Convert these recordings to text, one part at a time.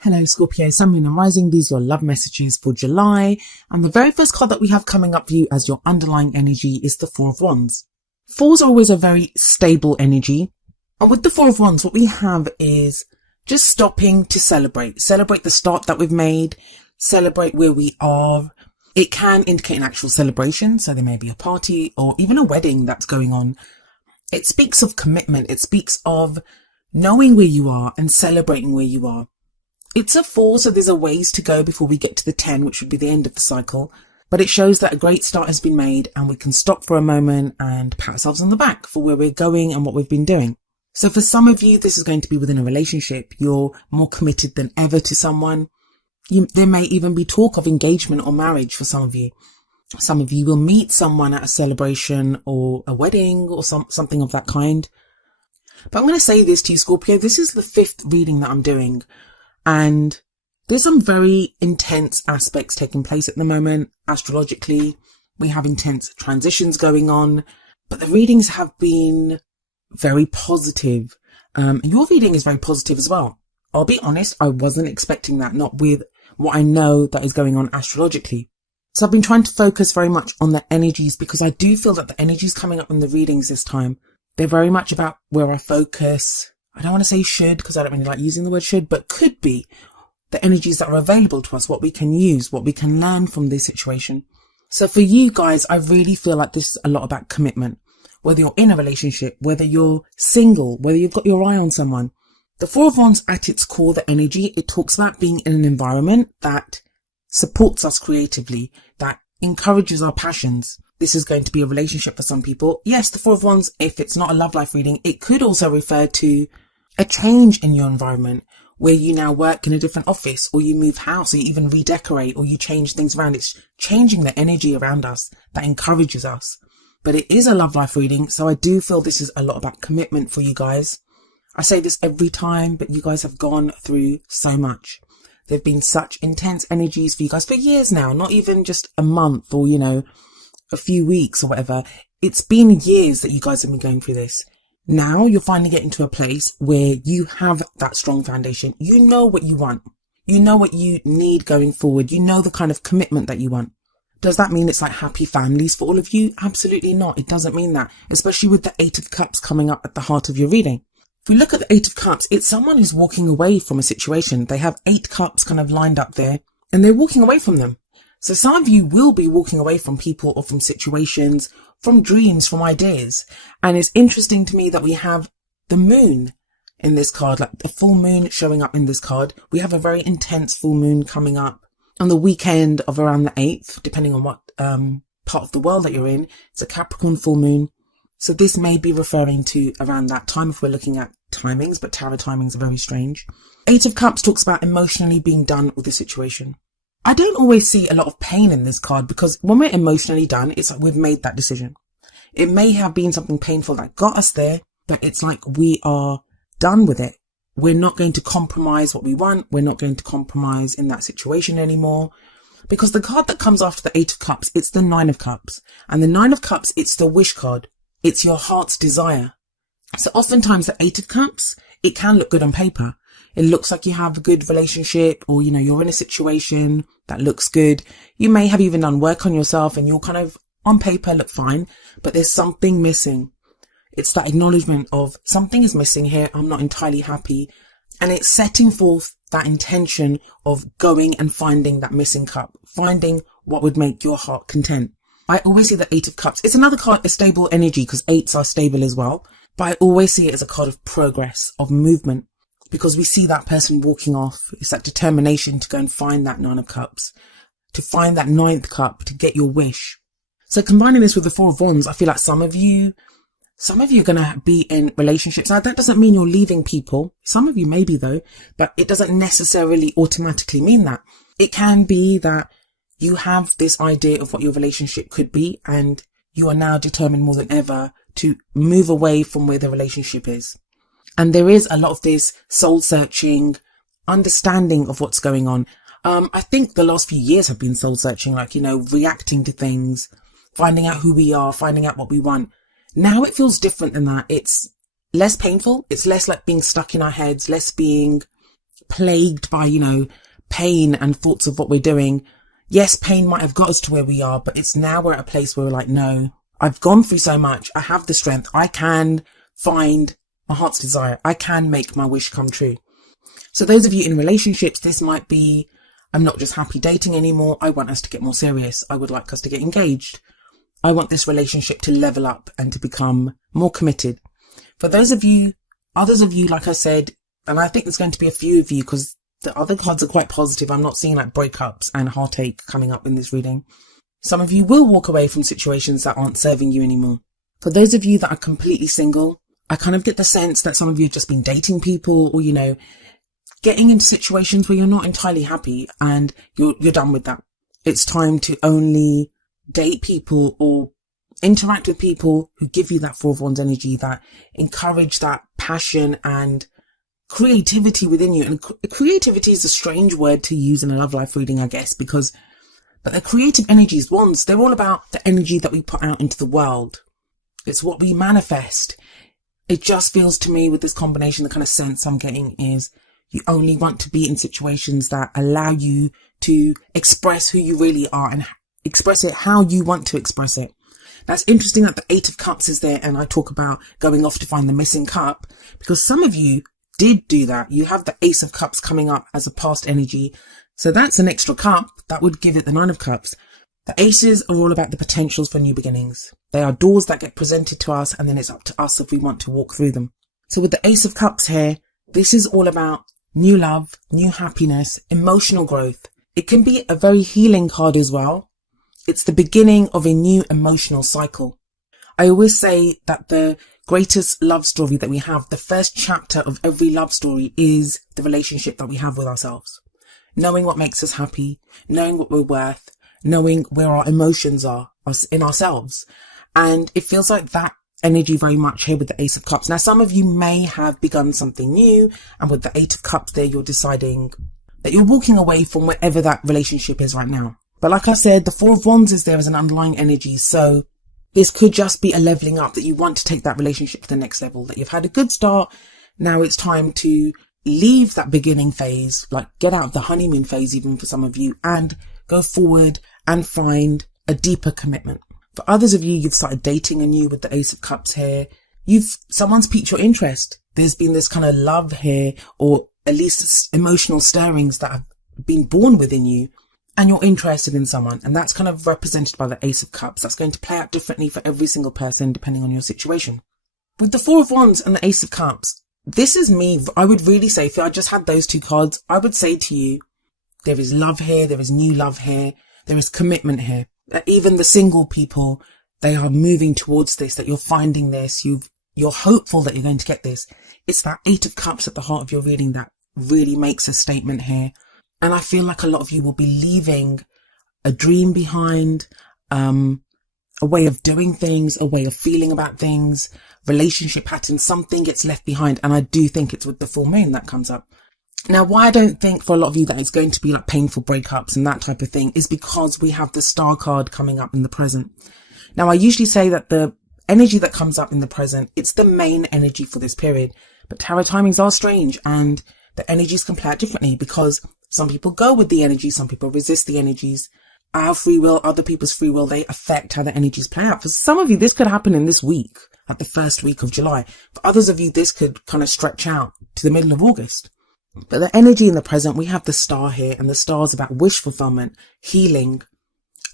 Hello Scorpio, Sun, Moon and Rising. These are your love messages for July. And the very first card that we have coming up for you as your underlying energy is the Four of Wands. Fours are always a very stable energy. And with the Four of Wands, what we have is just stopping to celebrate. Celebrate the start that we've made. Celebrate where we are. It can indicate an actual celebration. So there may be a party or even a wedding that's going on. It speaks of commitment. It speaks of knowing where you are and celebrating where you are. It's a 4, so there's a ways to go before we get to the 10, which would be the end of the cycle. But it shows that a great start has been made and we can stop for a moment and pat ourselves on the back for where we're going and what we've been doing. So for some of you, this is going to be within a relationship. You're more committed than ever to someone. There may even be talk of engagement or marriage for some of you. Some of you will meet someone at a celebration or a wedding or something of that kind. But I'm going to say this to you, Scorpio. This is the 5th reading that I'm doing. And there's some very intense aspects taking place at the moment. Astrologically, we have intense transitions going on, but the readings have been very positive. Your reading is very positive as well. I'll be honest, I wasn't expecting that, not with what I know that is going on astrologically. So I've been trying to focus very much on the energies because I do feel that the energies coming up in the readings this time, they're very much about where I focus. I don't want to say should because I don't really like using the word should, but could be the energies that are available to us, what we can use, what we can learn from this situation. So for you guys, I really feel like this is a lot about commitment. Whether you're in a relationship, whether you're single, whether you've got your eye on someone. The Four of Wands at its core, the energy, it talks about being in an environment that supports us creatively, that encourages our passions. This is going to be a relationship for some people. Yes, the Four of Wands, if it's not a love life reading, it could also refer to a change in your environment where you now work in a different office or you move house or you even redecorate or you change things around. It's changing the energy around us that encourages us. But it is a love life reading. So I do feel this is a lot about commitment for you guys. I say this every time, but you guys have gone through so much. There've been such intense energies for you guys for years now, not even just a month or, a few weeks or whatever. It's been years that you guys have been going through this. Now you're finally getting to a place where you have that strong foundation. You know what you want. You know what you need going forward. You know the kind of commitment that you want. Does that mean it's like happy families for all of you? Absolutely not. It doesn't mean that, especially with the 8 of Cups coming up at the heart of your reading. If we look at the 8 of Cups, it's someone who's walking away from a situation. They have 8 cups kind of lined up there and they're walking away from them. So some of you will be walking away from people or from situations, from dreams, from ideas. And it's interesting to me that we have the moon in this card, like the full moon showing up in this card. We have a very intense full moon coming up on the weekend of around the 8th, depending on what part of the world that you're in. It's a Capricorn full moon. So this may be referring to around that time if we're looking at timings, but tarot timings are very strange. 8 of Cups talks about emotionally being done with the situation. I don't always see a lot of pain in this card because when we're emotionally done, it's like we've made that decision. It may have been something painful that got us there, but it's like we are done with it. We're not going to compromise what we want. We're not going to compromise in that situation anymore. Because the card that comes after the 8 of Cups, it's the 9 of Cups. And the 9 of Cups, it's the wish card. It's your heart's desire. So oftentimes the 8 of Cups, it can look good on paper. It looks like you have a good relationship or, you're in a situation that looks good. You may have even done work on yourself and you're kind of on paper look fine, but there's something missing. It's that acknowledgement of something is missing here. I'm not entirely happy. And it's setting forth that intention of going and finding that missing cup, finding what would make your heart content. I always see the 8 of Cups. It's another card, a stable energy because 8s are stable as well. But I always see it as a card of progress, of movement. Because we see that person walking off. It's that determination to go and find that 9 of Cups, to find that 9th cup, to get your wish. So combining this with the 4 of Wands, I feel like some of you are going to be in relationships. Now that doesn't mean you're leaving people. Some of you maybe though, but it doesn't necessarily automatically mean that. It can be that you have this idea of what your relationship could be and you are now determined more than ever to move away from where the relationship is. And there is a lot of this soul searching, understanding of what's going on. I think the last few years have been soul searching, like, reacting to things, finding out who we are, finding out what we want. Now it feels different than that. It's less painful. It's less like being stuck in our heads, less being plagued by, pain and thoughts of what we're doing. Yes, pain might have got us to where we are, but it's now we're at a place where we're like, no, I've gone through so much. I have the strength. I can find my heart's desire. I can make my wish come true. So those of you in relationships, this might be, I'm not just happy dating anymore. I want us to get more serious. I would like us to get engaged. I want this relationship to level up and to become more committed. For those of you, others of you, like I said, and I think there's going to be a few of you because the other cards are quite positive. I'm not seeing like breakups and heartache coming up in this reading. Some of you will walk away from situations that aren't serving you anymore. For those of you that are completely single, I kind of get the sense that some of you have just been dating people or, getting into situations where you're not entirely happy and you're done with that. It's time to only date people or interact with people who give you that Four of Wands energy, that encourage that passion and creativity within you. And creativity is a strange word to use in a love life reading, I guess, but the creative energies, wands, they're all about the energy that we put out into the world. It's what we manifest. It just feels to me with this combination, the kind of sense I'm getting is you only want to be in situations that allow you to express who you really are and express it how you want to express it. That's interesting that the Eight of Cups is there, and I talk about going off to find the missing cup, because some of you did do that. You have the Ace of Cups coming up as a past energy. So that's an extra cup. That would give it the Nine of Cups. The aces are all about the potentials for new beginnings. They are doors that get presented to us, and then it's up to us if we want to walk through them. So with the Ace of Cups here, this is all about new love, new happiness, emotional growth. It can be a very healing card as well. It's the beginning of a new emotional cycle. I always say that the greatest love story that we have, the first chapter of every love story is the relationship that we have with ourselves. Knowing what makes us happy, knowing what we're worth, knowing where our emotions are in ourselves. And it feels like that energy very much here with the Ace of Cups. Now, some of you may have begun something new, and with the Eight of Cups there, you're deciding that you're walking away from wherever that relationship is right now. But like I said, the Four of Wands is there as an underlying energy. So this could just be a leveling up, that you want to take that relationship to the next level, that you've had a good start. Now it's time to leave that beginning phase, like get out of the honeymoon phase, even for some of you, and go forward and find a deeper commitment. For others of you, you've started dating anew with the Ace of Cups here. Someone's piqued your interest. There's been this kind of love here, or at least emotional stirrings that have been born within you, and you're interested in someone. And that's kind of represented by the Ace of Cups. That's going to play out differently for every single person, depending on your situation. With the Four of Wands and the Ace of Cups, this is me. I would really say, if I just had those two cards, I would say to you, there is love here. There is new love here. There is commitment here. Even the single people, they are moving towards this, that you're finding this. You're hopeful that you're going to get this. It's that Eight of Cups at the heart of your reading that really makes a statement here. And I feel like a lot of you will be leaving a dream behind, a way of doing things, a way of feeling about things, relationship patterns. Something gets left behind. And I do think it's with the full moon that comes up. Now, why I don't think for a lot of you that it's going to be like painful breakups and that type of thing is because we have the Star card coming up in the present. Now, I usually say that the energy that comes up in the present, it's the main energy for this period. But tarot timings are strange, and the energies can play out differently because some people go with the energy, some people resist the energies. Our free will, other people's free will, they affect how the energies play out. For some of you, this could happen in this week, like the first week of July. For others of you, this could kind of stretch out to the middle of August. But the energy in the present, we have the Star here, and the Star is about wish fulfillment, healing.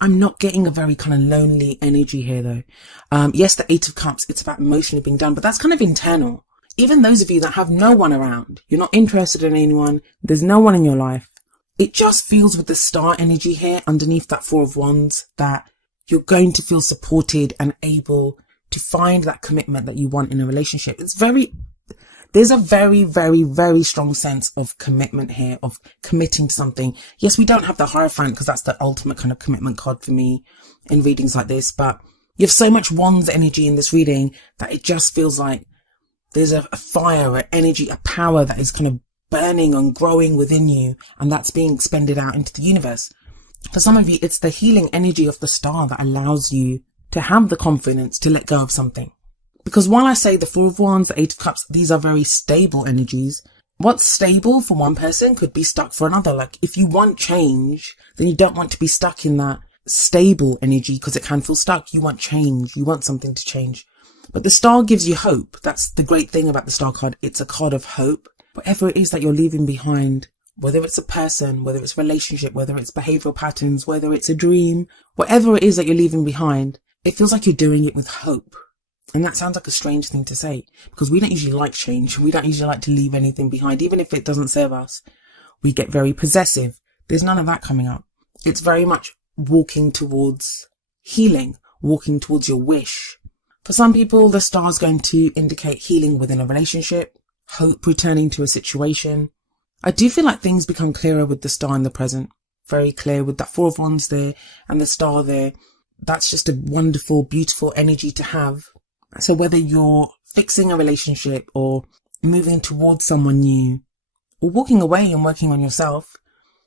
I'm not getting a very kind of lonely energy here though. Yes, the Eight of Cups, it's about emotionally being done, but that's kind of internal. Even those of you that have no one around, you're not interested in anyone, there's no one in your life. It just feels with the Star energy here underneath that Four of Wands that you're going to feel supported and able to find that commitment that you want in a relationship. There's a very, very, very strong sense of commitment here, of committing to something. Yes, we don't have the Hierophant because that's the ultimate kind of commitment card for me in readings like this, but you have so much Wands energy in this reading that it just feels like there's a fire, an energy, a power that is kind of burning and growing within you, and that's being expended out into the universe. For some of you, it's the healing energy of the Star that allows you to have the confidence to let go of something. Because while I say the Four of Wands, the Eight of Cups, these are very stable energies, What's stable for one person could be stuck for another. Like if you want change, then you don't want to be stuck in that stable energy because it can feel stuck. You want change. You want something to change. But the star gives you hope. That's the great thing about the star card. It's a card of hope. Whatever it is that you're leaving behind, whether it's a person, whether it's a relationship, whether it's behavioral patterns, whether it's a dream, whatever it is that you're leaving behind, it feels like you're doing it with hope. And that sounds like a strange thing to say because we don't usually like change. We don't usually like to leave anything behind, even if it doesn't serve us. We get very possessive. There's none of that coming up. It's very much walking towards healing, walking towards your wish. For some people, the star is going to indicate healing within a relationship, hope returning to a situation. I do feel like things become clearer with the star in the present. Very clear with that Four of Wands there and the star there. That's just a wonderful, beautiful energy to have. So whether you're fixing a relationship or moving towards someone new or walking away and working on yourself,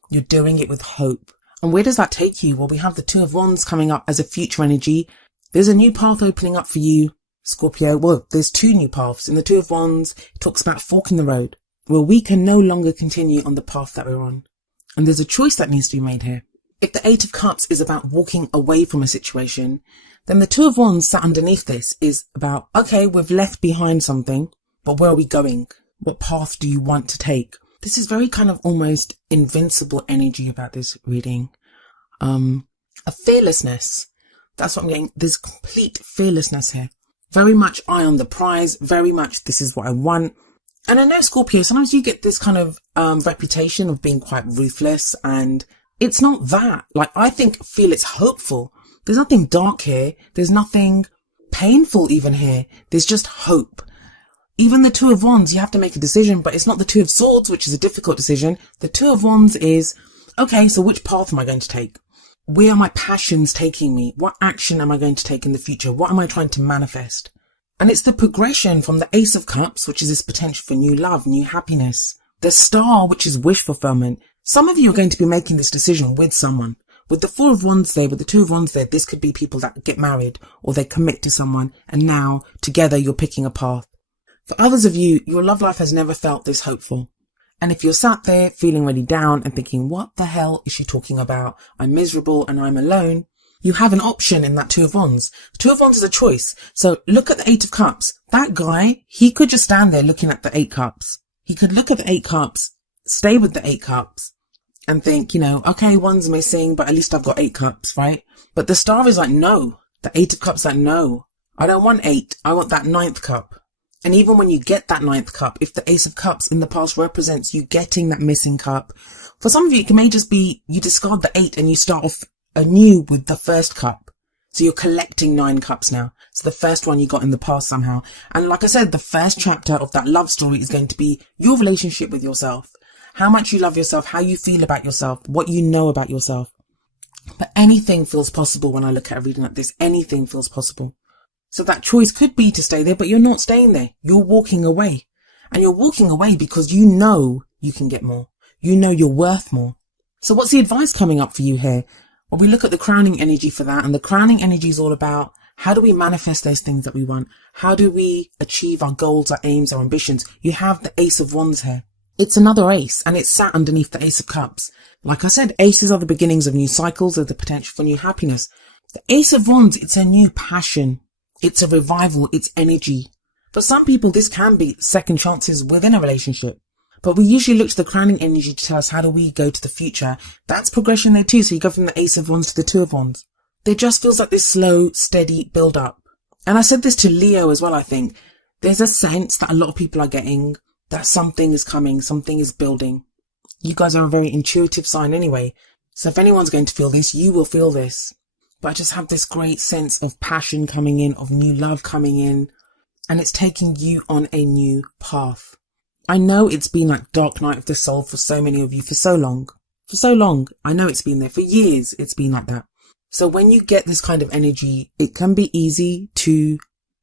you're doing it with hope. And where does that take you? Well, we have the Two of Wands coming up as a future energy. There's a new path opening up for you, Scorpio. Well, there's two new paths. In the Two of Wands, it talks about forking the road, where we can no longer continue on the path that we're on. And there's a choice that needs to be made here. If the Eight of Cups is about walking away from a situation, then the Two of Wands sat underneath this is about, okay, we've left behind something, but where are we going? What path do you want to take? This is very kind of almost invincible energy about this reading. A fearlessness. That's what I'm getting. There's complete fearlessness here. Very much eye on the prize. Very much this is what I want. And I know, Scorpio, sometimes you get this kind of reputation of being quite ruthless, and it's not that. Like, I feel it's hopeful. There's nothing dark here. There's nothing painful even here. There's just hope. Even the Two of Wands, you have to make a decision, but it's not the Two of Swords, which is a difficult decision. The Two of Wands is, okay, so which path am I going to take? Where are my passions taking me? What action am I going to take in the future? What am I trying to manifest? And it's the progression from the Ace of Cups, which is this potential for new love, new happiness. The Star, which is wish fulfillment. Some of you are going to be making this decision with someone. With the Four of Wands there, with the Two of Wands there, this could be people that get married or they commit to someone, and now together you're picking a path. For others of you, your love life has never felt this hopeful. And if you're sat there feeling really down and thinking, what the hell is she talking about? I'm miserable and I'm alone. You have an option in that Two of Wands. The Two of Wands is a choice. So look at the Eight of Cups. That guy, he could just stand there looking at the Eight Cups. He could look at the Eight Cups, stay with the Eight Cups, and think, okay, one's missing, but at least I've got 8 cups, right? But the Star is like, no. The Eight of Cups like, no. I don't want 8. I want that 9th cup. And even when you get that 9th cup, if the Ace of Cups in the past represents you getting that missing cup, for some of you, it may just be you discard the 8 and you start off anew with the first cup. So you're collecting 9 cups now. So the first one you got in the past somehow. And like I said, the first chapter of that love story is going to be your relationship with yourself. How much you love yourself, how you feel about yourself, what you know about yourself. But anything feels possible when I look at a reading like this. Anything feels possible. So that choice could be to stay there, but you're not staying there. You're walking away. And you're walking away because you know you can get more. You know you're worth more. So what's the advice coming up for you here? Well, we look at the crowning energy for that. And the crowning energy is all about how do we manifest those things that we want? How do we achieve our goals, our aims, our ambitions? You have the Ace of Wands here. It's another ace, and it's sat underneath the Ace of Cups. Like I said, aces are the beginnings of new cycles, of the potential for new happiness. The Ace of Wands, it's a new passion. It's a revival. It's energy. For some people, this can be second chances within a relationship. But we usually look to the crowning energy to tell us how do we go to the future. That's progression there too. So you go from the Ace of Wands to the Two of Wands. There just feels like this slow, steady build up. And I said this to Leo as well, I think. There's a sense that a lot of people are getting that something is coming, something is building. You guys are a very intuitive sign anyway. So if anyone's going to feel this, you will feel this. But I just have this great sense of passion coming in, of new love coming in, and it's taking you on a new path. I know it's been like dark night of the soul for so many of you for so long. For so long. I know it's been there. For years, it's been like that. So when you get this kind of energy, it can be easy to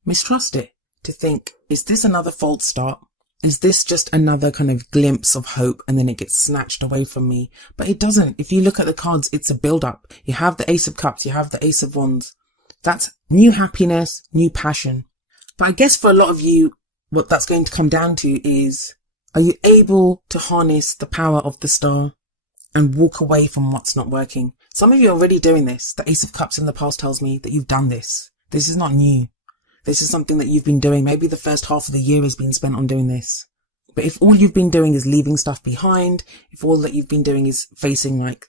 mistrust it. To think, is this another false start? Is this just another kind of glimpse of hope and then it gets snatched away from me? But it doesn't. If you look at the cards, it's a build-up. You have the Ace of Cups. You have the Ace of Wands. That's new happiness, new passion. But I guess for a lot of you, what that's going to come down to is Are you able to harness the power of the star and walk away from what's not working? Some of you are already doing this. The Ace of Cups in the past tells me that you've done this. This is not new. This is something that you've been doing. Maybe the first half of the year has been spent on doing this. But if all you've been doing is leaving stuff behind, if all that you've been doing is facing like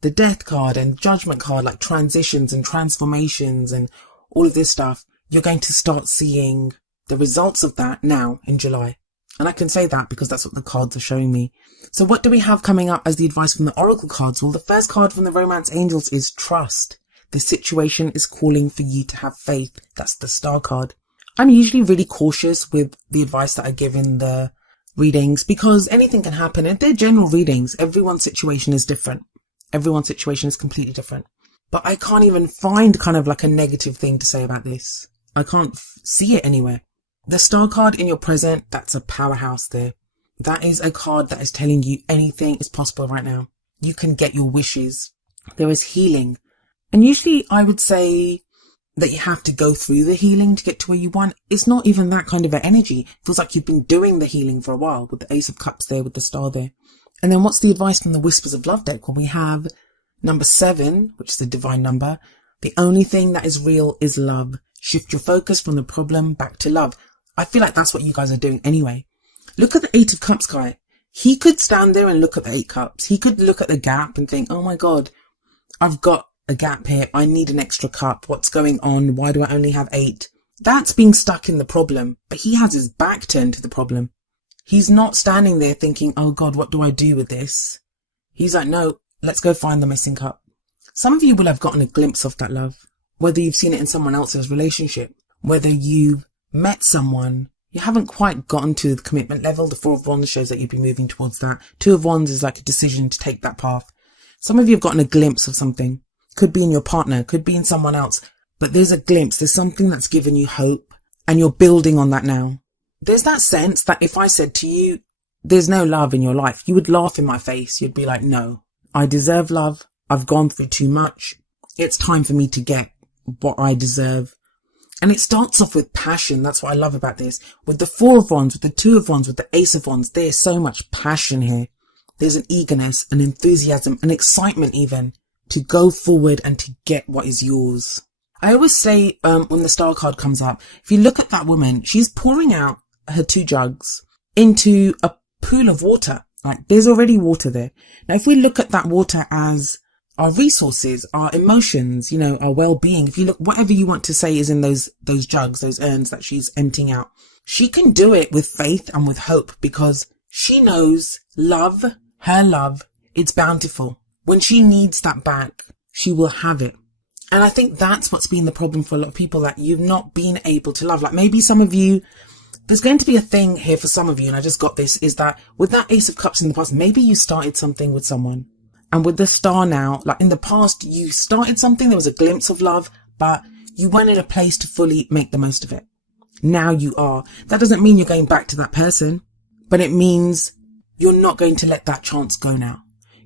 the death card and judgment card, like transitions and transformations and all of this stuff, you're going to start seeing the results of that now in July. And I can say that because that's what the cards are showing me. So what do we have coming up as the advice from the Oracle cards? Well, the first card from the Romance Angels is trust. The situation is calling for you to have faith. That's the Star card. I'm usually really cautious with the advice that I give in the readings because anything can happen, and they're general readings. Everyone's situation is different. Everyone's situation is completely different. But I can't even find kind of like a negative thing to say about this. I can't see it anywhere. The Star card in your present, that's a powerhouse there. That is a card that is telling you anything is possible right now. You can get your wishes. There is healing. And usually I would say that you have to go through the healing to get to where you want. It's not even that kind of an energy. It feels like you've been doing the healing for a while with the Ace of Cups there, with the Star there. And then what's the advice from the Whispers of Love deck? Well, we have number 7, which is the divine number. The only thing that is real is love. Shift your focus from the problem back to love. I feel like that's what you guys are doing anyway. Look at the 8 of Cups guy. He could stand there and look at the 8 Cups. He could look at the gap and think, oh my God, I've got a gap here. I need an extra cup. What's going on? Why do I only have 8? That's being stuck in the problem, but he has his back turned to the problem. He's not standing there thinking, oh God, what do I do with this? He's like, no, let's go find the missing cup. Some of you will have gotten a glimpse of that love, whether you've seen it in someone else's relationship, whether you've met someone, you haven't quite gotten to the commitment level. The 4 of Wands shows that you'd be moving towards that. 2 of Wands is like a decision to take that path. Some of you have gotten a glimpse of something. Could be in your partner, could be in someone else, but there's a glimpse. There's something that's given you hope and you're building on that now. There's that sense that if I said to you, there's no love in your life, you would laugh in my face. You'd be like, no, I deserve love. I've gone through too much. It's time for me to get what I deserve. And it starts off with passion. That's what I love about this. With the 4 of Wands, with the 2 of Wands, with the Ace of Wands, there's so much passion here. There's an eagerness, an enthusiasm, an excitement even to go forward and to get what is yours. I always say when the Star card comes up, if you look at that woman, she's pouring out her 2 jugs into a pool of water. Like there's already water there. Now, if we look at that water as our resources, our emotions, you know, our well-being, if you look, whatever you want to say is in those jugs, those urns that she's emptying out, she can do it with faith and with hope because she knows love, her love, it's bountiful. When she needs that back, she will have it. And I think that's what's been the problem for a lot of people, that you've not been able to love. Like maybe some of you, there's going to be a thing here for some of you, and I just got this, is that with that Ace of Cups in the past, maybe you started something with someone. And with the Star now, like in the past, you started something, there was a glimpse of love, but you weren't in a place to fully make the most of it. Now you are. That doesn't mean you're going back to that person, but it means you're not going to let that chance go now.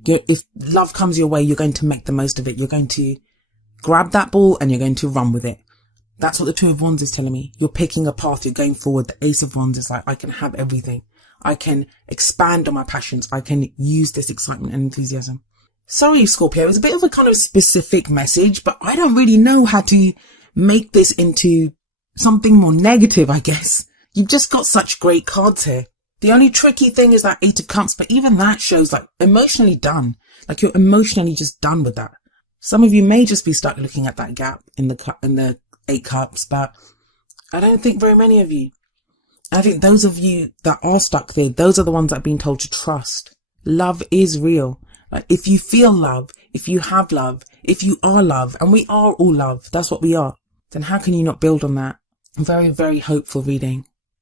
If love comes your way, you're going to make the most of it. You're going to grab that ball and you're going to run with it. That's what the 2 of Wands is telling me. You're picking a path, you're going forward. The Ace of Wands is like, I can have everything. I can expand on my passions. I can use this excitement and enthusiasm. Sorry, Scorpio, it's a bit of a kind of specific message, but I don't really know how to make this into something more negative, I guess. You've just got such great cards here. The only tricky thing is that 8 of Cups, but even that shows like emotionally done. Like you're emotionally just done with that. Some of you may just be stuck looking at that gap in the 8 Cups, but I don't think very many of you. I think those of you that are stuck there, those are the ones that are being told to trust. Love is real. Like if you feel love, if you have love, if you are love, and we are all love, that's what we are, then how can you not build on that? Very, very hopeful reading.